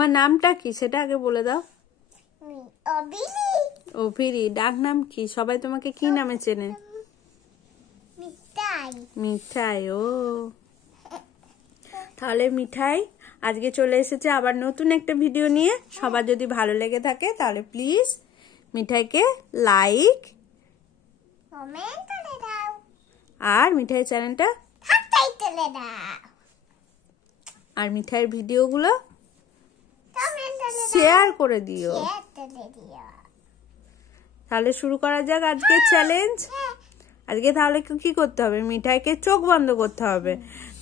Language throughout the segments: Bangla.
তোমার নামটা কি সেটা আগে বলে দাও। অভিরি। অভিরি। ডাক নাম কি? সবাই তোমাকে কি নামে চেনে? মিঠাই। মিঠাই। ও তাহলে মিঠাই আজকে চলে এসেছে আবার নতুন একটা ভিডিও নিয়ে। সবার যদি ভালো লেগে থাকে তাহলে প্লিজ মিঠাইকে লাইক কমেন্ট করে দাও আর মিঠাই চ্যানেলটা সাবস্ক্রাইব করে দাও আর মিঠাইয়ের ভিডিওগুলো কমেন্ট করে দাও শেয়ার করে দিও। শেয়ার করে দিও। তাহলে শুরু করা যাক আজকের চ্যালেঞ্জ। আজকে তাহলে কি করতে হবে? মিঠাইকে চোখ বন্ধ করতে হবে,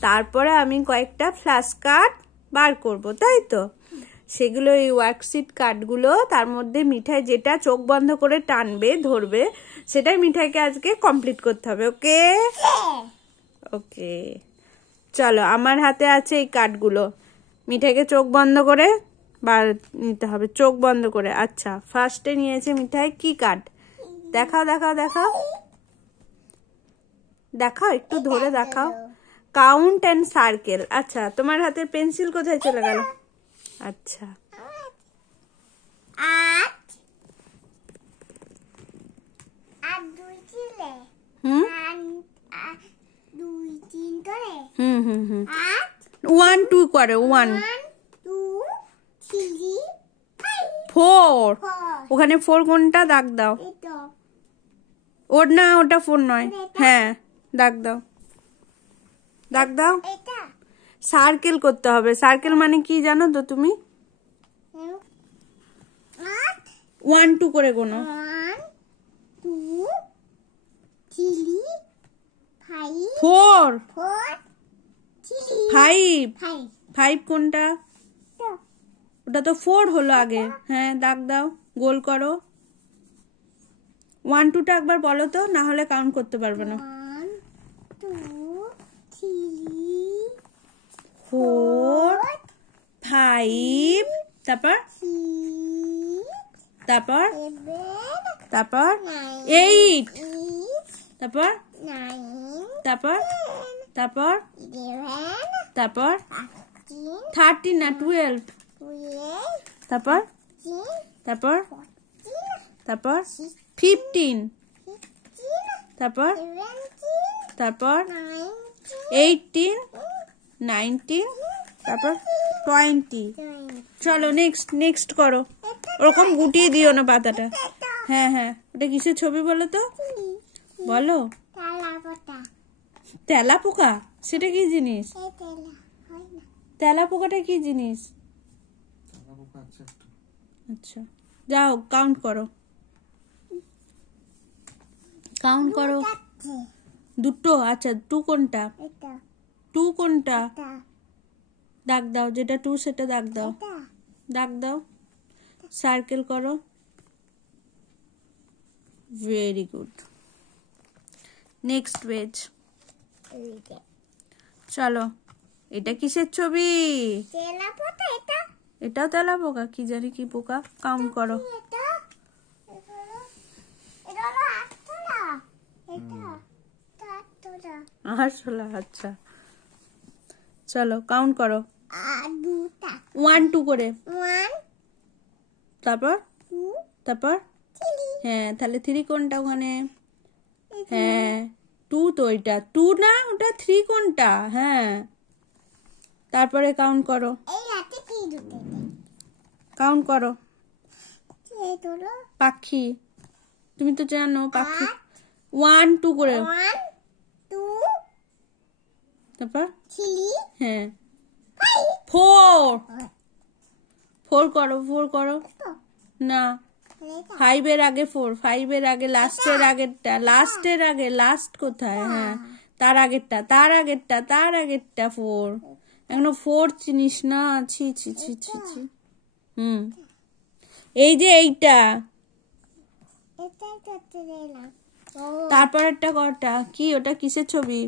তারপরে আমি কয়েকটা ফ্ল্যাশ কার্ড বার করব, তাই তো? সেগুলো এই ওয়ার্কশিট কার্ডগুলো, তার মধ্যে মিঠাই যেটা চোখ বন্ধ করে টানবে ধরবে সেটাই মিঠাইকে আজকে কমপ্লিট করতে হবে। ওকে ওকে, চলো আমার হাতে আছে এই কার্ডগুলো। মিঠাইকে চোখ বন্ধ করে বার নিতে হবে, চোখ বন্ধ করে। আচ্ছা, ফার্স্টে নিয়েছে মিঠাই কি কার্ড? দেখাও দেখাও দেখাও দেখাও, একটু ধরে দেখাও। Count and circle. আচ্ছা, তোমার হাতের পেন্সিল কোথায় চলে গেল? আচ্ছা, 8 আর 2 ছিলে। হুম 2 3 করে। হুম হুম হুম 8 1 2 করে 1 2 3 4। 4 ওখানে 4 কোনটা? দাগ দাও। এটা ওর না, ওটা 4 নয়। হ্যাঁ, দাগ দাও, দাগ দাও। এটা সার্কেল করতে হবে। সার্কেল মানে কি জানো তো তুমি? 8 1 2 করে গোনো। 1 2 3 5 4 4 3 5 5 5 কোনটা? ওটা তো 4 হলো আগে। হ্যাঁ, দাগ দাও, গোল করো। 1 2টা একবার বলো তো, না হলে কাউন্ট করতে পারবে না। 1 2 3 4 5 তারপর 6 তারপর 7 তারপর 9 8 8 তারপর 9 তারপর তারপর 11 তারপর 13 13 না 12 12 তারপর 13 তারপর 14 তারপর 15 15 তারপর 17 তারপর 19 18 19 তারপর 20। চলো নেক্সট নেক্সট করো। ওরকম গুটিয়ে দিও না পাতাটা। হ্যাঁ হ্যাঁ, ওটা কিসের ছবি বলো তো? বলো। তেলা পোকা। সেটা কি জিনিস? তেলা পোকাটা কি জিনিস? আচ্ছা, যাও কাউন্ট করো, কাউন্ট করো। দুটো। আচ্ছা, 2 কোনটা? 2 কোনটা? দাগ দাও, যেটা 2 সেটা দাগ দাও, দাগ দাও। সার্কেল করো। Very good. Next page. চলো, এটা কিসের ছবি? এটাও তেলা পোকা। কি জানি কি পোকা, কাউন্ট করো। আরশোলা। আচ্ছা, চলো কাউন্ট করো। 1 2 করে। তারপর তারপর হ্যাঁ, তাহলে 3 কোনটা ওখানে? হ্যাঁ, 2 তো। এটা 2 না, ওটা 3 কোনটা? হ্যাঁ, তারপরে কাউন্ট করো, কাউন্ট করো। পাখি। তুমি তো জানো পাখি। 1 2 করে। তারপর হ্যাঁ 4 4 করো, 4 করো। না, 5 এর আগে 4, 5 এর আগে লাস্টের আগেরটা, লাস্টের আগে, লাস্ট কোথায়? হ্যাঁ, তার আগেরটা, তার আগেরটা, তার আগেরটা 4। এখনো 4 চিনিস না? ছি ছি ছি ছি ছি। এই যে এইটা। তারপর একটা কটা কি? ওটা কিসের ছবি?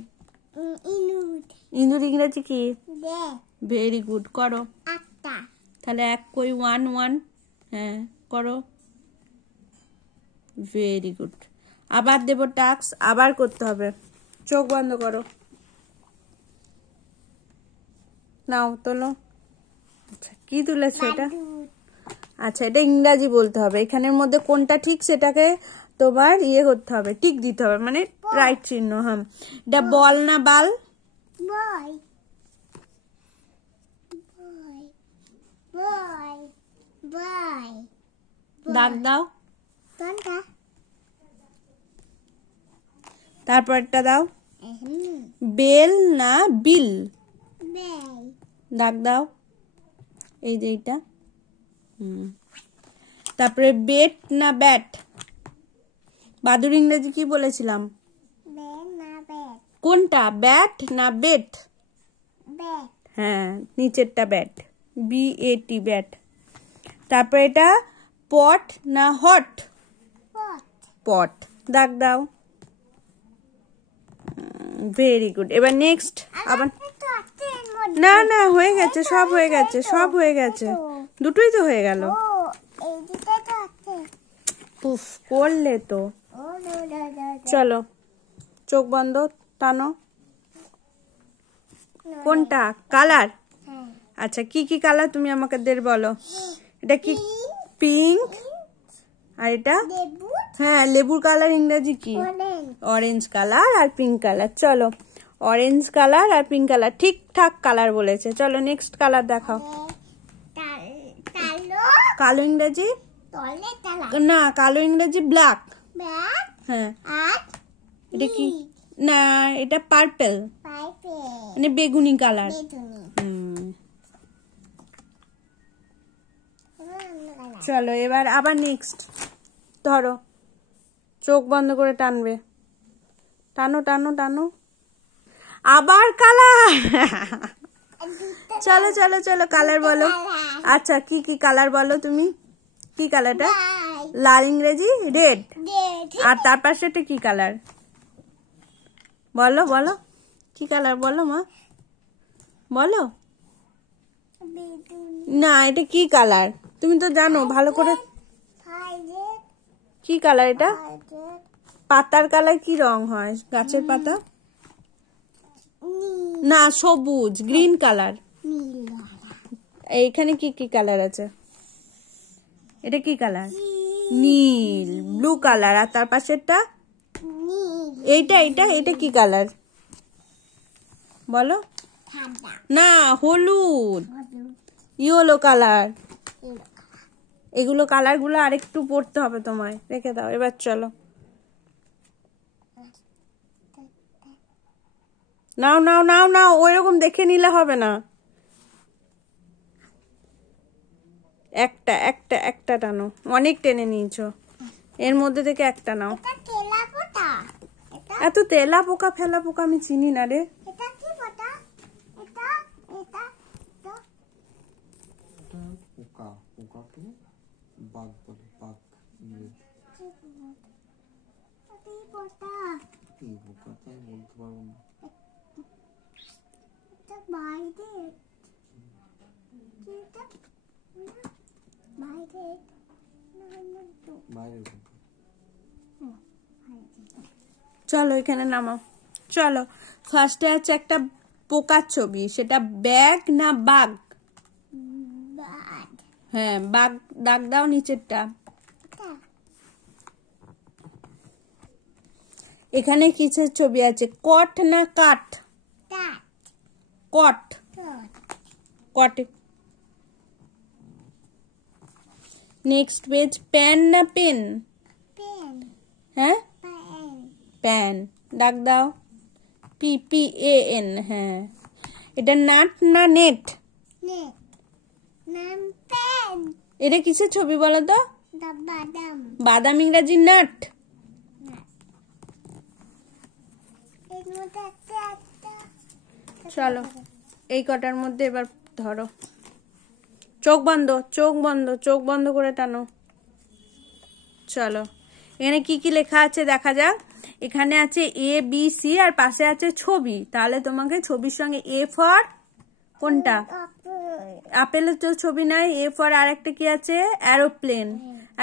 ইঁদুর ইংরেজি কি? ভেরি গুড, করো। তাহলে 1 কই? 1 1। হ্যাঁ, করো। Very good. আবার দেব টাস্ক, আবার করতে হবে। চোখ বন্ধ করো, নাও তোলো। আচ্ছা কি তুলেছো এটা? আচ্ছা এটা ইংরাজি বলতে হবে, এখানের মধ্যে কোনটা ঠিক সেটাকে তোমার ইয়ে করতে হবে, টিক দিতে হবে, মানে রাইট চিহ্ন। হ্যাঁ এটা বল না বাল? বয় বয় বয় দাগ দাও, কোনটা? তারপরটা দাও। বেল না বিল? বেল দাগ দাও, এই যে এইটা। তারপরে বেট না ব্যাট? বাদুর ইংরেজি কি বলেছিলাম? বেল না বেট? কোনটা, ব্যাট না বেট? বেট হ্যাঁ নিচেরটা ব্যাট, BAT ব্যাট। তারপরে এটা পট না হট? পট পট, দাগ দাও। Very good. এবার নেক্সট আবার। তো আছে এর মধ্যে। না না হয়ে গেছে, সব হয়ে গেছে, সব হয়ে গেছে, দুটোই তো হয়ে গেল। ও এই দুটো তো আছে। উফ করলে তো। ও নো নো নো চলো চোখ বন্ধ, টানো। কোনটা কালার? হ্যাঁ আচ্ছা কি কি কালার তুমি আমাকে বলো। এটা কি? পিঙ্ক। আর এটা? লেবু হ্যাঁ লেবুর কালার ইংরেজি কি? অরেঞ্জ অরেঞ্জ কালার আর পিঙ্ক কালার। চলো অরেঞ্জ কালার আর পিঙ্ক কালার, ঠিকঠাক কালার বলেছে। চলো নেক্সট কালার দেখাও। কালো কালো ইংরেজি? তলে তালা না কালো ইংরেজি ব্ল্যাক। ব্ল্যাক হ্যাঁ আর এটা কি? না এটা পার্পল, পাইপে মানে বেগুনি কালার। বেগুনি চলো এবার আবার নেক্সট ধরো, চোখ বন্ধ করে টানবে, টানো টানো টানো, আবার কালার। চলো চলো চলো কালার বলো। আচ্ছা কি কি কালার বলো তুমি, কি কালারটা? লাল ইংরেজি রেড। আর তার পাশেটা কি কালার বলো বলো, কি কালার বলো মা, বলো। না এটা কি কালার তুমি তো জানো ভালো করে, কি কালার এটা? পাতার কালার কি রং হয় গাছের পাতা? না সবুজ, গ্রিন কালার। এইখানে কি কি কালার আছে? এটা কি কালার? নীল, ব্লু কালার। আর তার পাশেরটা? এইটা এইটা এটা কি কালার বলো? না হলুদ, ইয়েলো কালার। এগুলো কালার গুলো আরেকটু পড়তে হবে তোমায়, রেখে দাও। এবার চলো নাও নাও নাও নাও, ওইরকম দেখে নিলে হবে না, একটা একটা একটা টানো, অনেক টেনে নিয়েছো, এর মধ্যে থেকে একটা নাও। এত তেলা পোকা ফেলা পোকা আমি চিনি না রে। বাঘ বলে, বাঘ বলতে পারবো না। চলো এখানে নামাও। চলো ফার্স্টে আছে একটা পোকার ছবি, সেটা ব্যাগ না বাঘ? হ্যাঁ বাঘ, দাগ দাও নিচেরটা। এখানে কিসের ছবি আছে, কট না কাঠ? কট, কটে। নেক্সট পেজ, পেন না পেন? হ্যাঁ প্যান, দাগ দাও, PPAN। হ্যাঁ এটা নাট না নেট? এটা কিসের ছবি বলো তো? বাদাম ইংরাজি নাট। চলো এই কটার মধ্যে এবার ধরো, চোখ বন্ধ, চোখ বন্ধ, চোখ বন্ধ করে টানো। চলো এখানে কি কি লেখা আছে দেখা যাক। এখানে আছে ABC আর পাশে আছে ছবি, তাহলে তোমাকে ছবির সঙ্গে A ফর কোনটা? আপেলের তো ছবি নাই, A ফর আরেকটা কি আছে? এরোপ্লেন।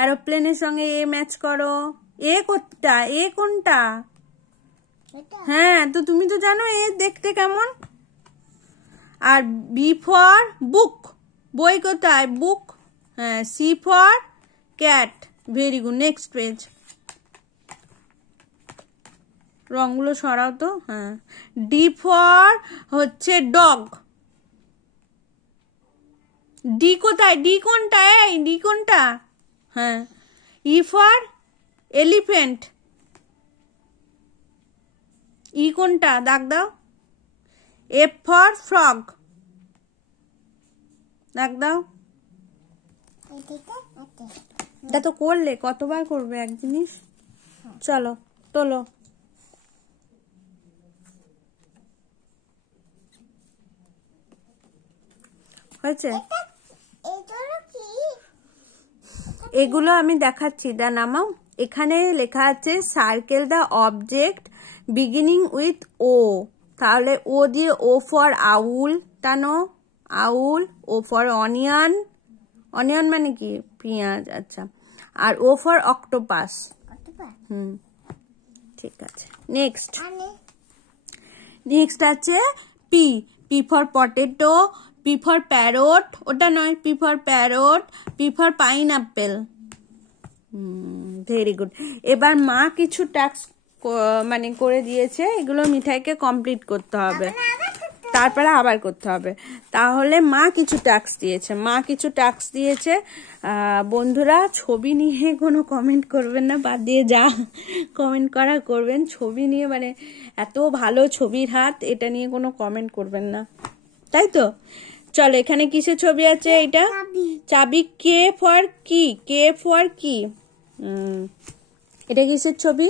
এরোপ্লেনের সঙ্গে A ম্যাচ করো। A কোনটা? A কোনটা? হ্যাঁ তো তুমি তো জানো A দেখতে কেমন। আর B ফর বুক, বই কোথায়? বুক। হ্যাঁ, C for cat. Very good. Next page. রঙগুলো সরাও তো। হ্যাঁ, ডি ফর হচ্ছে ডগ। ডি কোথায়? ডি কোনটা? এই ডি কোনটা? হ্যাঁ, ই ফর এলিফ্যান্ট। ই কোনটা? দাগ দাও। F for frog. দাগ দাও। এদিকে আছে। এটা তো করলে, কতবার করবে এক জিনিস? চলো তোলো। হয়েছে? এগুলো কি? এগুলো আমি দেখাচ্ছি, দা নামাও। এখানে লেখা আছে circle the object beginning with O. তাহলে ও দিয়ে ও ফর আউল টানো। Owl. O for onion. Onion মানে কি? পেঁয়াজ। আচ্ছা। আর ও ফর অক্টোপাস। কতবার? ঠিক আছে। নেক্সট। আমি নেক্সট আছে P. P for potato. P for parrot. ওটা নয়, P for parrot. P for pineapple. Very good. এবার মা কিছু টাস্ক মানে করে দিয়েছে, এগুলো মিঠাইকে কমপ্লিট করতে হবে, তারপরে আবার করতে হবে। তাহলে মা কিছু টাস্ক দিয়েছে। বন্ধুরা, ছবি নিয়ে কোনো কমেন্ট করবেন না, বাদ দিয়ে যা কমেন্ট করা করবেন। ছবি নিয়ে মানে এত ভালো ছবির হাত, এটা নিয়ে কোনো কমেন্ট করবেন না, তাই তো? চলো, এখানে কিসের ছবি আছে? এটা চাবি। কে ফর কি। কে ফর কি। এটা কিসের ছবি?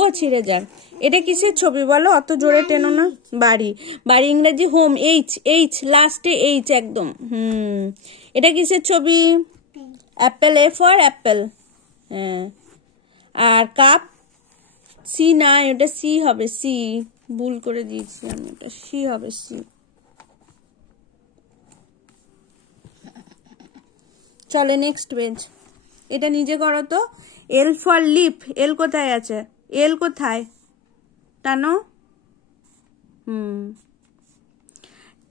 ও ছিঁড়ে যাক। এটা কিসের ছবি বলো? অত জোরে টেনো না। বাড়ি। বাড়ি ইংরেজি হোম। এইচ। এইচ লাস্টে এইচ একদম। এটা কিসের ছবি? অ্যাপেল। A for Apple. হ্যাঁ। আর কাপ। সি না, এটা সি হবে। সি ভুল করে দিয়েছি আমি, এটা সি হবে। সি। চলে নেক্সট পেজ। এটা নিজে করো তো। L for lip. এল কোথায় আছে? এল কোথায়? টানো।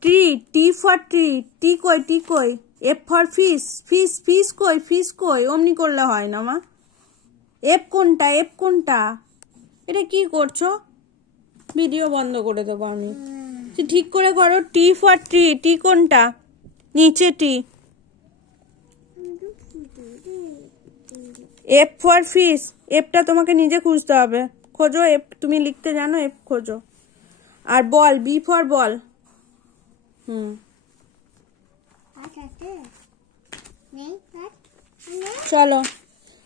Tree. T for tree. T কই? টি কই? F for fish. Fish. Fish কই? ফিশ কই? অমনি করলে হয় না মা। এফ কোনটা? এফ কোনটা? এটা কি করছো? ভিডিও বন্ধ করে দেবো আমি। ঠিক করে করো। টি ফর ট্রি। টি কোনটা? নিচে টি। F for fish. এফটা তোমাকে নিজে খুঁজতে হবে। খোঁজো এফ, তুমি লিখতে জানো, এফ খোঁজো। আর বল। B for ball. চলো,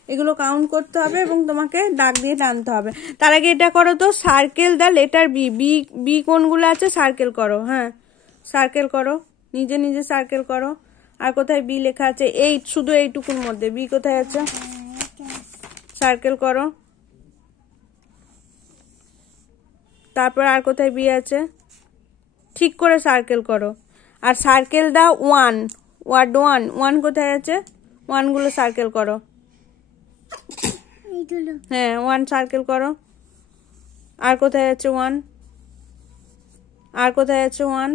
এগুলো কাউন্ট করতে হবে এবং তোমাকে দাগ দিয়ে টানতে হবে। তার আগে এটা করো তো, circle the letter be. B. B কোনগুলো আছে সার্কেল করো। হ্যাঁ, সার্কেল করো, নিজে নিজে সার্কেল করো। আর কোথায় বি লেখা আছে? এইট, শুধু এইটুকুর মধ্যে বি কোথায় আছে? সার্কেল করো। তারপর আর কোথায় বি আছে? ঠিক করে সার্কেল করো। আর সার্কেল দাও ওয়ান। Word one. ওয়ান কোথায় আছে? ওয়ানগুলো সার্কেল করো। হ্যাঁ, ওয়ান সার্কেল করো। আর কোথায় আছে ওয়ান? আর কোথায় আছে ওয়ান?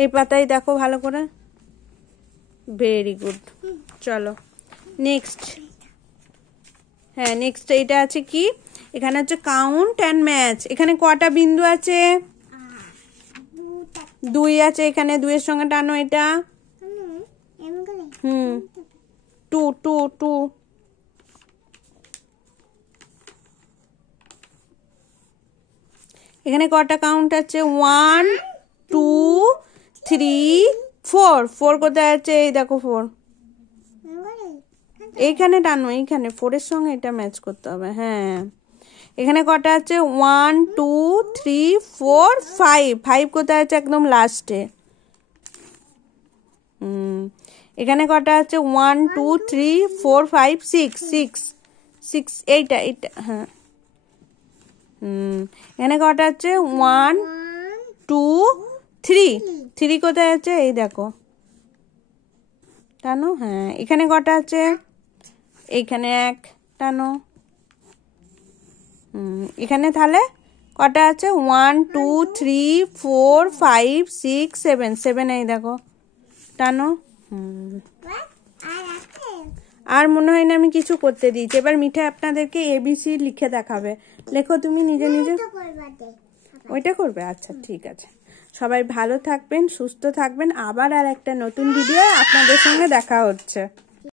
এই পাতায় দেখো ভালো করে। Very good. চলো নেক্সট। হ্যাঁ, নেক্সট এইটা আছে কি? এখানে হচ্ছে কাউন্ট অ্যান্ড ম্যাচ। এখানে কটা বিন্দু আছে? 2 আছে এখানে। 2 এর সঙ্গে টানো এটা। 2 2 2। এখানে কটা কাউন্ট আছে? 1 2 3 4। 4 কোথায় আছে? এই দেখো 4। এইখানে টানো, এইখানে 4 এর সঙ্গে এটা ম্যাচ করতে হবে। হ্যাঁ, এখানে কটা আছে? 1 2 3 4 5। 5 কোথায় আছে? একদম লাস্টে। এখানে কটা আছে? 1 2 3 4 5 6 6 6। এইটা এইটা। হ্যাঁ। এখানে কটা আছে? 1 2 3। 3 কোথায় আছে? এই দেখো, টানো। হ্যাঁ, এখানে কটা আছে? এইখানে 1, টানো। এখানে তাহলে কটা আছে? 1 2 3 4 5 6 7 7 এই দেখো টানো। আর আছে আর মনে হয় না আমি কিছু করতে দিয়েছি। এবার মিঠাই আপনাদেরকে ABC লিখে দেখাবে। লেখো তুমি নিজে নিজে। তো করবা দে ওইটা করবে? আচ্ছা ঠিক আছে। সবাই ভালো থাকবেন, সুস্থ থাকবেন। আবার আর একটা নতুন ভিডিও আপনাদের সঙ্গে দেখা হচ্ছে।